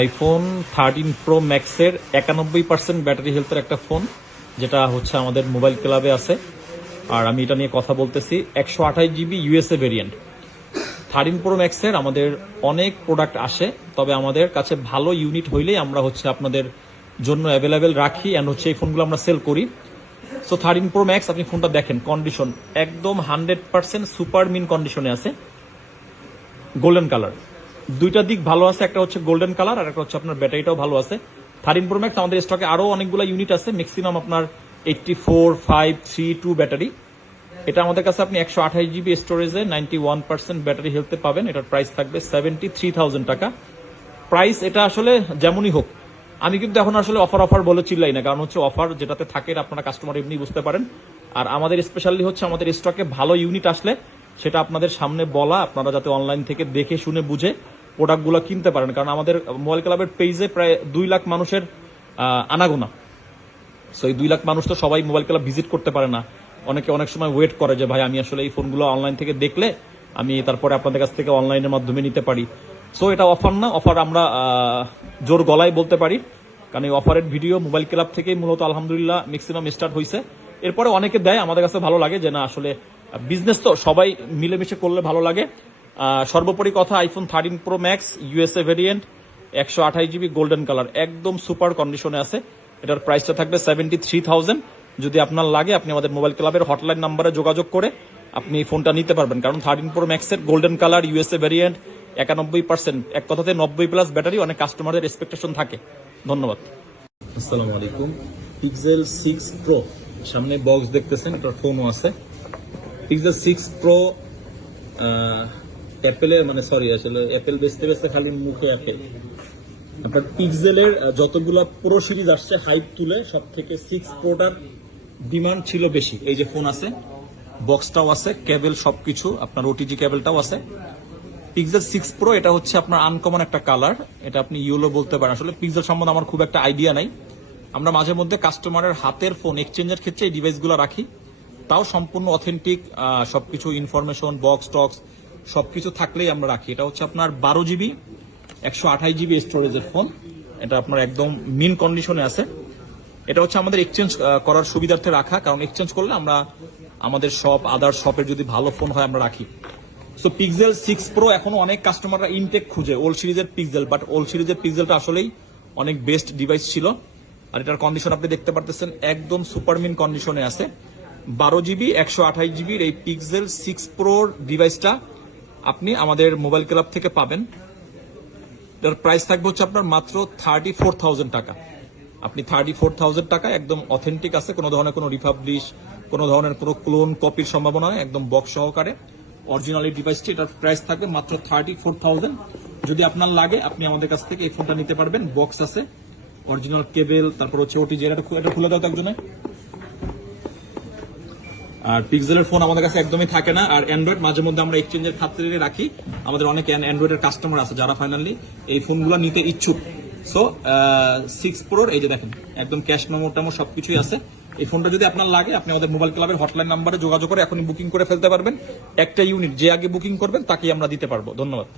IPhone thirteen pro ম্যাক্সের একানব্বই percent battery হেলথের একটা ফোন যেটা হচ্ছে আমাদের মোবাইল ক্লাবে আছে। আর আমি এটা নিয়ে কথা বলতেছি, একশো আঠাশ GB USA variant thirteen pro ম্যাক্সের আমাদের অনেক প্রোডাক্ট আসে, তবে আমাদের কাছে ভালো ইউনিট হইলেই আমরা হচ্ছে আপনাদের জন্য অ্যাভেলেবেল রাখি অ্যান্ড হচ্ছে এই ফোনগুলো আমরা সেল করি। সো থার্টিন প্রো ম্যাক্স আপনি ফোনটা দেখেন কন্ডিশন একদম হান্ড্রেড পার্সেন্ট সুপার মিন কন্ডিশনে আছে। গোল্ডেন কালার দুইটা দিক ভালো আছে, একটা হচ্ছে গোল্ডেন কালার আর একটা হচ্ছে আপনার ব্যাটারিটাও ভালো আছে। থার্টিন প্রো ম্যাক্স আমাদের স্টকে আরও অনেকগুলো ইউনিট আছে ম্যাক্সিমাম আপনার eighty four five three two battery এটা আমাদের কাছে আপনি একশো আঠাশ জিবি স্টোরেজে নাইনটি ওয়ান পার্সেন্ট ব্যাটারি হেলতে পাবেন, এটার প্রাইস থাকবে সেভেন্টি থ্রি থাউজেন্ড টাকা। প্রাইস এটা আসলে যেমনই হোক, আমি কিন্তু এখন আসলে অফার অফার বলে চিল্লাই না, কারণ হচ্ছে অফার যেটাতে থাকে আপনারা কাস্টমার এমনি বুঝতে পারেন। আর আমাদের স্পেশালি হচ্ছে আমাদের স্টকে ভালো ইউনিট আসলে সেটা আপনাদের সামনে বলা, আপনারা যাতে অনলাইন থেকে দেখে শুনে বুঝে প্রোডাক্টগুলো কিনতে পারেন। কারণ আমাদের মোবাইল ক্লাবের পেজে প্রায় দুই লাখ মানুষের আনাগোনা। সো এই দুই লাখ মানুষ তো সবাই মোবাইল ক্লাব ভিজিট করতে পারে না। অনেকে অনেক সময় ওয়েট করে যে, ভাই, আমি আসলে এই ফোনগুলো অনলাইন থেকে দেখলে আমি তারপরে আপনাদের কাছ থেকে অনলাইনের মাধ্যমে নিতে পারি। সো এটা অফার না। অফার আমরা জোর গলায় বলতে পারি। কারণ এই অফারের ভিডিও মোবাইল ক্লাব থেকেই মূলত আলহামদুলিল্লাহ ম্যাক্সিমাম স্টার্ট হয়েছে এরপরে অনেকে দেয়, আমাদের কাছে ভালো লাগে যে, না, আসলে বিজনেস তো সবাই মিলেমিশে করলে ভালো লাগে। সর্বোপরি কথা iPhone thirteen pro max USA variant একশো আঠাশ জিবি গোল্ডেন কালার একদম সুপার কন্ডিশনে আছে। এটার প্রাইসটা থাকবে সেভেন্টি থ্রি থাউজেন্ড যদি আপনার লাগে, আপনি আমাদের মোবাইল ক্লাবের হটলাইন নাম্বারে যোগাযোগ করে আপনি এই ফোনটা নিতে পারবেন। কারণ থার্টিন প্রো ম্যাক্সের গোল্ডেন কালার ইউএসএ ভেরিয়েন্ট একানব্বই পার্সেন্ট এক কথাতে নব্বই প্লাস ব্যাটারি অনেক কাস্টমারদের এক্সপেকটেশন থাকে। ধন্যবাদ। আসসালামু আলাইকুম। পিক্সেল সিক্স প্রো সামনে বক্স দেখতেছেন, এটার ফোনও আছে। পিক্সেল সিক্স প্রো অ্যাপেলে মানে সরি আসলে অ্যাপেল বেচতে বেচতে খালি মুখে অ্যাপেল আপনার পিক্সেলের যতগুলা প্রো সিরিজ আসছে হাইপ তুলে সব থেকে সিক্স প্রোটার ডিমান্ড ছিল বেশি। এই যে ফোন আছে বক্সটাও আছে কেবল সবকিছু, আপনার ওটিজি কেবলটাও আছে। পিক্সেল সিক্স প্রো এটা হচ্ছে আপনার আনকমন একটা কালার এটা আপনি ইউলো বলতে পারেন। আসলে পিক্সেল সম্বন্ধে আমার খুব একটা আইডিয়া নাই। আমরা মাঝে মধ্যে কাস্টমারের হাতের ফোন এক্সচেঞ্জের ক্ষেত্রে এই ডিভাইসগুলো রাখি। তাও সম্পূর্ণ অথেন্টিক সবকিছু ইনফরমেশন বক্স টক্স সবকিছু থাকলেই আমরা রাখি। এটা হচ্ছে আপনার বারো জিবি একশো আঠাশ জিবি স্টোরেজের ফোন এটা আপনার একদম মিন কন্ডিশনে আছে। এটা হচ্ছে আমাদের এক্সচেঞ্জ করার সুবিধার্থে রাখা। কারণ এক্সচেঞ্জ করলে আমরা আমাদের শপ আদার শপের যদি ভালো ফোন হয় আমরা রাখি। সো পিক্সেল সিক্স প্রো এখনও অনেক কাস্টমাররা ইনটেক খুঁজে ওল্ড সিরিজের পিক্সেল বাট ওল্ড সিরিজের পিক্সেলটা আসলেই অনেক বেস্ট ডিভাইস ছিল। আর এটার কন্ডিশন আপনি দেখতে পারতেছেন, একদম সুপারমিন কন্ডিশনে আছে। বারো জিবি একশো আঠাশ জিবির এই পিক্সেল সিক্স প্রোর ডিভাইসটা আপনি আমাদের মোবাইল ক্লাব থেকে পাবেন। এটার প্রাইস থাকবে হচ্ছে আপনার মাত্র থার্টি ফোর থাউজেন্ড টাকা। আপনি থার্টি ফোর থাউজেন্ড টাকা একদম অথেন্টিক আছে, কোনো ধরনের কোনো রিপাবলিশ কোনো ধরনের কোনো ক্লোন কপির সম্ভাবনা নেই, একদম বক্স সহকারে। অরিজিনাল এই ডিভাইসটি এটার প্রাইস থাকবে মাত্র থার্টি ফোর থাউজেন্ড যদি আপনার লাগে, আপনি আমাদের কাছ থেকে এই ফোনটা নিতে পারবেন বক্স আছে। অরিজিনাল কেবেল তারপর হচ্ছে ওটি এটা খুলে দাও তো একজনে। আর পিক্সেলের ফোন আমাদের কাছে একদমই থাকে না। আর অ্যান্ড্রয়েড মাঝে মধ্যে আমরা এক্সচেঞ্জের খাতিরে রাখি। আমাদের অনেক অ্যান্ড্রয়েডের কাস্টমার আছে যারা ফাইনালি এই ফোনগুলো নিতে ইচ্ছুক। সো সিক্স প্রোর এই যে দেখেন, একদম ক্যাশ মেমো টেমো সবকিছুই আছে। এই ফোনটা যদি আপনার লাগে, আপনি আমাদের মোবাইল ক্লাবের হটলাইন নাম্বারে যোগাযোগ করে এখনই বুকিং করে ফেলতে পারবেন। একটা ইউনিট যে আগে বুকিং করবেন, তাকেই আমরা দিতে পারব। ধন্যবাদ।